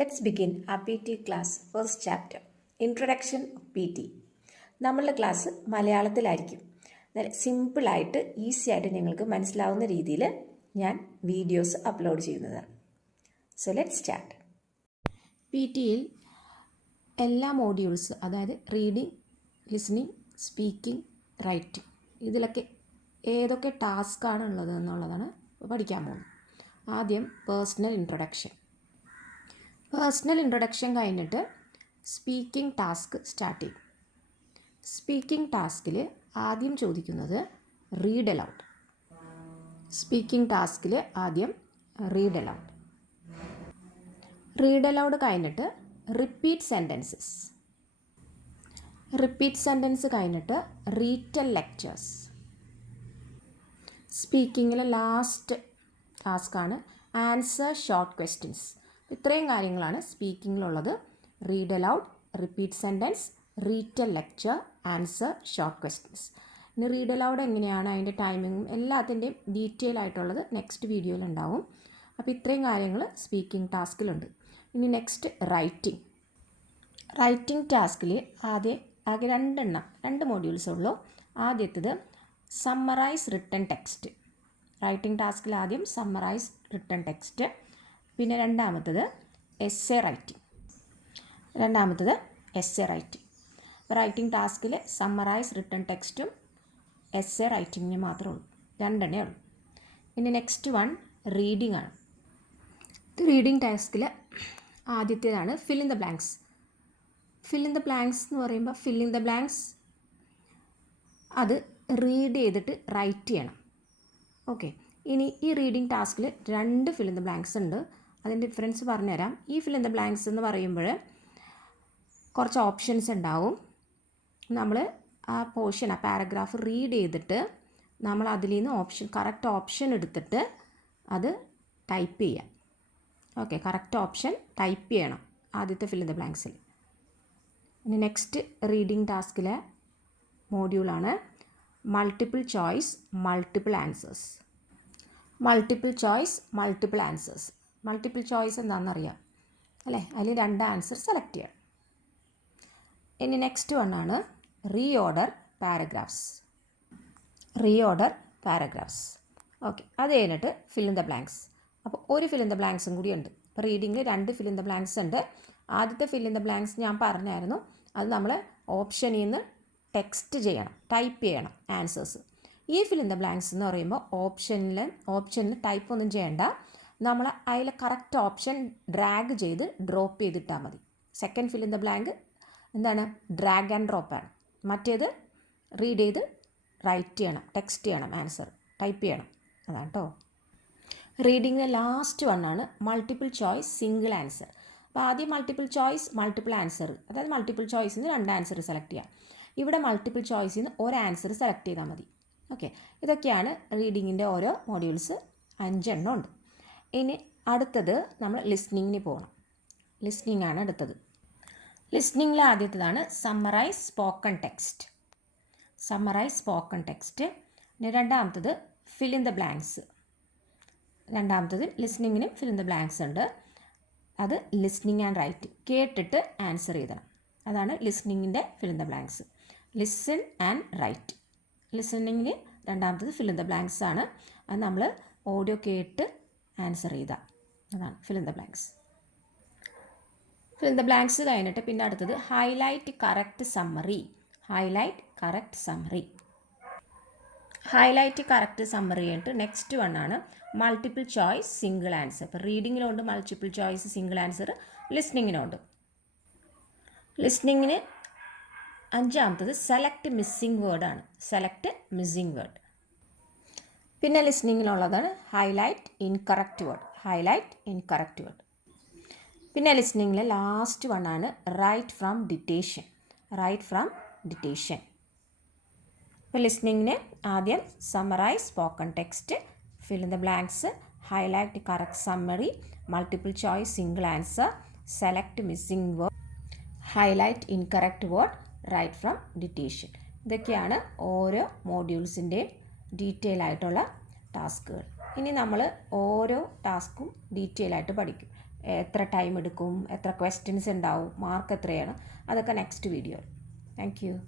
Let's begin our PT class first chapter, Introduction of PT. നമ്മളുടെ class മലയാളത്തിലായിരിക്കും. സിമ്പിളായിട്ട് easy ആയിട്ട് നിങ്ങൾക്ക് മനസ്സിലാവുന്ന രീതിയിൽ ഞാൻ വീഡിയോസ് അപ്ലോഡ് ചെയ്യുന്നതാണ്. So let's start. PT-യിൽ എല്ലാ മോഡ്യൂൾസ്, അതായത് റീഡിങ്, ലിസണിങ്, സ്പീക്കിംഗ്, റൈറ്റിംഗ്, ഇതിലൊക്കെ ഏതൊക്കെ ടാസ്ക്കാണ് ഉള്ളത് എന്നുള്ളതാണ് പഠിക്കാൻ പോകുന്നത്. ആദ്യം പേഴ്സണൽ ഇൻട്രൊഡക്ഷൻ കഴിഞ്ഞിട്ട് സ്പീക്കിംഗ് ടാസ്ക് സ്റ്റാർട്ട് ചെയ്യും. സ്പീക്കിംഗ് ടാസ്കിൽ ആദ്യം ചോദിക്കുന്നത് റീഡ് അലൗഡ്. റീഡ് അലൗഡ് കഴിഞ്ഞിട്ട് റിപ്പീറ്റ് സെൻറ്റൻസ് കഴിഞ്ഞിട്ട് റീറ്റൽ ലെക്ചേഴ്സ്. സ്പീക്കിങ്ങിലെ ലാസ്റ്റ് ടാസ്ക്കാണ് ആൻസർ ഷോർട്ട് ക്വസ്റ്റ്യൻസ്. ഇത്രയും കാര്യങ്ങളാണ് സ്പീക്കിങ്ങിലുള്ളത്. Read aloud, repeat sentence, retell lecture, answer short questions. ഇനി റീഡ് അലൗഡ് എങ്ങനെയാണ്, അതിൻ്റെ ടൈമിങ്ങും എല്ലാത്തിൻ്റെയും ഡീറ്റെയിൽ ആയിട്ടുള്ളത് നെക്സ്റ്റ് വീഡിയോയിൽ ഉണ്ടാവും. അപ്പോൾ ഇത്രയും കാര്യങ്ങൾ സ്പീക്കിംഗ് ടാസ്കിലുണ്ട്. ഇനി നെക്സ്റ്റ് റൈറ്റിംഗ് ടാസ്കിൽ ആകെ രണ്ട് മോഡ്യൂൾസ് ഉള്ളൂ. ആദ്യത്തേത് സമ്മറൈസ് റിട്ടൺ ടെക്സ്റ്റ്. റൈറ്റിംഗ് ടാസ്കിൽ ആദ്യം സമ്മറൈസ് റിട്ടൺ ടെക്സ്റ്റ്, പിന്നെ രണ്ടാമത്തത് എസ്സേ റൈറ്റിംഗ്. റൈറ്റിംഗ് ടാസ്കിൽ സമ്മറൈസ് റിട്ടൺ ടെക്സ്റ്റും എസ്സേ റൈറ്റിങ്ങിന് മാത്രമേ ഉള്ളൂ, രണ്ടെണ്ണേ ഉള്ളൂ. ഇനി നെക്സ്റ്റ് വൺ റീഡിംഗ് ആണ്. റീഡിംഗ് ടാസ്കിൽ ആദ്യത്തേതാണ് ഫിൽ ഇൻ ദ ബ്ലാങ്ക്സ്. എന്ന് പറയുമ്പോൾ ഫിൽ ഇൻ ദ ബ്ലാങ്ക്സ് അത് റീഡ് ചെയ്തിട്ട് റൈറ്റ് ചെയ്യണം. ഓക്കെ, ഇനി ഈ റീഡിംഗ് ടാസ്കിൽ രണ്ട് ഫിൽ ഇൻ ദ ബ്ലാങ്ക്സ് ഉണ്ട്. അതിൻ്റെ ഡിഫറൻസ് പറഞ്ഞുതരാം. ഈ ഫിൽ ഇൻ ദ ബ്ലാങ്ക്സ് എന്ന് പറയുമ്പോൾ കുറച്ച് ഓപ്ഷൻസ് ഉണ്ടാവും. നമ്മൾ ആ പാരഗ്രാഫ് റീഡ് ചെയ്തിട്ട് നമ്മൾ അതിൽ നിന്ന് കറക്റ്റ് ഓപ്ഷൻ എടുത്തിട്ട് അത് ടൈപ്പ് ചെയ്യാം. ഓക്കെ, കറക്റ്റ് ഓപ്ഷൻ ടൈപ്പ് ചെയ്യണം ആദ്യത്തെ ഫിൽ ഇൻ ദ ബ്ലാങ്ക്സിൽ. ഇനി നെക്സ്റ്റ് റീഡിംഗ് ടാസ്കിലെ മോഡ്യൂളാണ് multiple choice answers. Multiple choice എന്താണെന്നറിയാം അല്ലേ? അതിൽ രണ്ട് ആൻസർ സെലക്ട് ചെയ്യാം. ഇനി നെക്സ്റ്റ് വണ്ണാണ് റീഓർഡർ പാരഗ്രാഫ്സ്. ഓക്കെ, അത് കഴിഞ്ഞിട്ട് ഫിൽ ഇൻ ദ ബ്ലാങ്ക്സ്. അപ്പോൾ ഒരു ഫിൽ ഇൻ ദ ബ്ലാങ്ക്സും കൂടി ഉണ്ട്. ഇപ്പോൾ റീഡിങ്ങിൽ രണ്ട് ഫിൽ ഇൻ ദ ബ്ലാങ്ക്സ് ഉണ്ട്. ആദ്യത്തെ ഫിൽ ഇൻ ദ ബ്ലാങ്ക്സ് ഞാൻ പറഞ്ഞായിരുന്നു, അത് നമ്മൾ ഓപ്ഷനിൽ നിന്ന് ടെക്സ്റ്റ് ചെയ്യണം, ടൈപ്പ് ചെയ്യണം ആൻസേഴ്സ്. ഈ ഫിൽ ഇൻ ദ ബ്ലാങ്ക്സ് എന്ന് പറയുമ്പോൾ ഓപ്ഷനിൽ ടൈപ്പ് ഒന്നും ചെയ്യേണ്ട, നമ്മൾ അതിൽ കറക്റ്റ് ഓപ്ഷൻ ഡ്രാഗ് ചെയ്ത് ഡ്രോപ്പ് ചെയ്തിട്ടാൽ മതി. Second fill in the blank എന്താണ്, ഡ്രാഗ് ആൻഡ് ഡ്രോപ്പാണ്. മറ്റേത് റീഡ് ചെയ്ത് റൈറ്റ് ചെയ്യണം, ടെക്സ്റ്റ് ചെയ്യണം, ആൻസർ ടൈപ്പ് ചെയ്യണം. അതാണ് കേട്ടോ. റീഡിങ്ങിലെ ലാസ്റ്റ് വണ്ണാണ് മൾട്ടിപ്പിൾ ചോയ്സ് സിംഗിൾ ആൻസർ. അപ്പോൾ ആദ്യം മൾട്ടിപ്പിൾ ചോയ്സ് മൾട്ടിപ്പിൾ ആൻസർ, അതായത് മൾട്ടിപ്പിൾ ചോയ്സിൽ നിന്ന് രണ്ട് ആൻസർ സെലക്ട് ചെയ്യാം. ഇവിടെ മൾട്ടിപ്പിൾ ചോയ്സിൽ നിന്ന് ഒരു ആൻസർ സെലക്ട് ചെയ്താൽ മതി. ഓക്കെ, ഇതൊക്കെയാണ് റീഡിങ്ങിൻ്റെ ഓരോ മോഡ്യൂൾസ്. 5 എണ്ണം ഉണ്ട്. ഇനി അടുത്തത് നമ്മൾ ലിസ്ണിങ്ങിന് പോകണം. ലിസ്ണിംഗ് ആണ് അടുത്തത്. ലിസ്ണിങ്ങിൽ ആദ്യത്തേതാണ് സമ്മറൈസ് സ്പോക്കൺ ടെക്സ്റ്റ്. ഇനി രണ്ടാമത്തത് ഫിൽ ഇൻ ദ ബ്ലാങ്ക്സ്. ലിസ്ണിങ്ങിന് ഫിൽ ഇൻ ദ ബ്ലാങ്ക്സ് ഉണ്ട്. അത് ലിസ്ണിങ് ആൻഡ് റൈറ്റിംഗ്, കേട്ടിട്ട് ആൻസർ ചെയ്യണം. അതാണ് ലിസ്ണിങ്ങിൻ്റെ fill in the blanks. Listen and write. ലിസണിങ്ങിന് രണ്ടാമത്തത് ഫിൽ ഇൻ ദ ബ്ലാങ്ക്സ് ആണ്. അത് നമ്മൾ ഓഡിയോ കേട്ട് ആൻസർ ചെയ്താൽ അതാണ് fill in the blanks. Fill in the blanks കഴിഞ്ഞിട്ട് പിന്നെ അടുത്തത് ഹൈലൈറ്റ് കറക്റ്റ് സമ്മറി കഴിഞ്ഞിട്ട് നെക്സ്റ്റ് വണ്ണാണ് മൾട്ടിപ്പിൾ ചോയ്സ് സിംഗിൾ ആൻസർ. ഇപ്പോൾ റീഡിങ്ങിനുണ്ട് മൾട്ടിപ്പിൾ ചോയ്സ് സിംഗിൾ ആൻസർ, ലിസ്ണിങ്ങിനുണ്ട്. ലിസ്ണിങ്ങിന് അഞ്ചാമത്തത് സെലക്ട് മിസ്സിംഗ് വേർഡ്. പിന്നെ ലിസ്ണിങ്ങിലുള്ളതാണ് ഹൈലൈറ്റ് ഇൻകറക്റ്റ് വേർഡ്. പിന്നെ ലിസ്ണിങ്ങിലെ ലാസ്റ്റ് വണ്ണാണ് റൈറ്റ് ഫ്രം ഡിറ്റേഷൻ. ഇപ്പോൾ ലിസ്ണിങ്ങിന് ആദ്യം summarise spoken text, fill in the blanks, highlight correct summary, multiple choice single answer, select missing word, highlight incorrect word, write from dictation. ഇതൊക്കെയാണ് ഓരോ മോഡ്യൂൾസിൻ്റെയും detail ആയിട്ടുള്ള ടാസ്കുകൾ. ഇനി നമ്മൾ ഓരോ ടാസ്കും ഡീറ്റെയിൽ ആയിട്ട് പഠിക്കും. എത്ര ടൈം എടുക്കും, എത്ര ക്വസ്റ്റ്യൻസ് ഉണ്ടാവും, മാർക്ക് എത്രയാണ്, അതൊക്കെ നെക്സ്റ്റ് വീഡിയോ. Thank you.